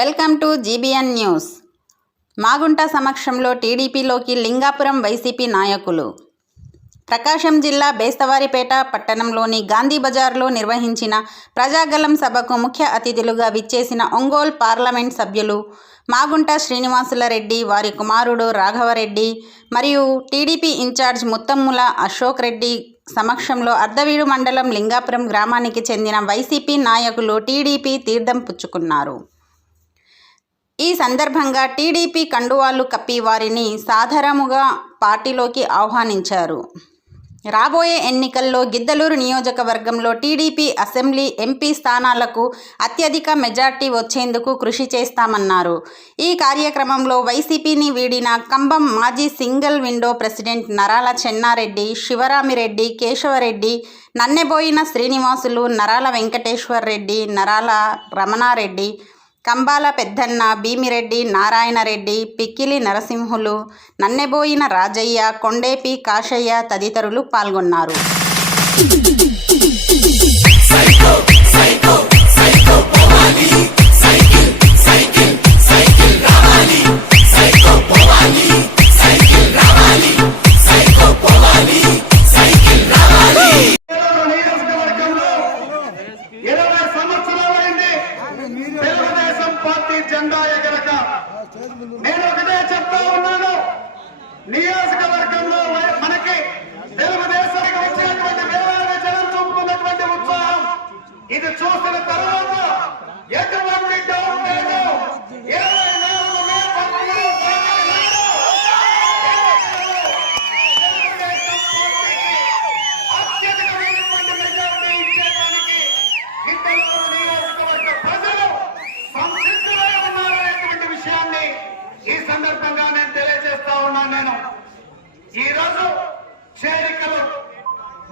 Welcome to GBN news. Magunta సమక్షంలో టీడీపీలోకి Lingapuram YCP నాయకులు. ప్రకాశం జిల్లా బేస్తవారిపేట పట్టణంలోని గాంధీ బజార్లో నిర్వహించిన ప్రజాగలం సభకు ముఖ్య అతిథులుగా విచ్చేసిన ఒంగోల్ పార్లమెంట్ సభ్యులు మాగుంట శ్రీనివాసులరెడ్డి వారి కుమారుడు రాఘవరెడ్డి మరియు టీడీపీ ఇన్ఛార్జ్ ముత్తమ్ముల అశోక్ రెడ్డి సమక్షంలో అర్ధవీడు మండలం లింగాపురం గ్రామానికి చెందిన వైసీపీ నాయకులు టీడీపీ తీర్థం పుచ్చుకున్నారు. ఈ సందర్భంగా టీడీపీ కండువాలు కప్పి వారిని సాధారణముగా పార్టీలోకి ఆహ్వానించారు. రాబోయే ఎన్నికల్లో గిద్దలూరు నియోజకవర్గంలో టీడీపీ అసెంబ్లీ ఎంపీ స్థానాలకు అత్యధిక మెజార్టీ వచ్చేందుకు కృషి చేస్తామన్నారు. ఈ కార్యక్రమంలో వైసీపీని వీడిన కంబం మాజీ సింగిల్ విండో ప్రెసిడెంట్ నరాల చెన్నారెడ్డి శివరామిరెడ్డి కేశవరెడ్డి నన్నెబోయిన శ్రీనివాసులు నరాల వెంకటేశ్వర్ రెడ్డి నరాల రమణారెడ్డి కంబాల పెద్దన్న భీమిరెడ్డి నారాయణరెడ్డి పిక్కిలి నరసింహులు నన్నెబోయిన రాజయ్య కొండేపి కాశయ్య తదితరులు పాల్గొన్నారు. జెండా ఎగరక నేను ఒకటే చెప్తా ఉన్నాను. ఉన్నాను నేను ఈ రోజు చేరికలు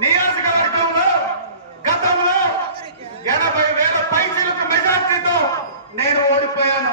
నియోజకవర్గంలో గతంలో ఎనభై వేల పైసలకు మెజార్టీతో నేను ఓడిపోయాను.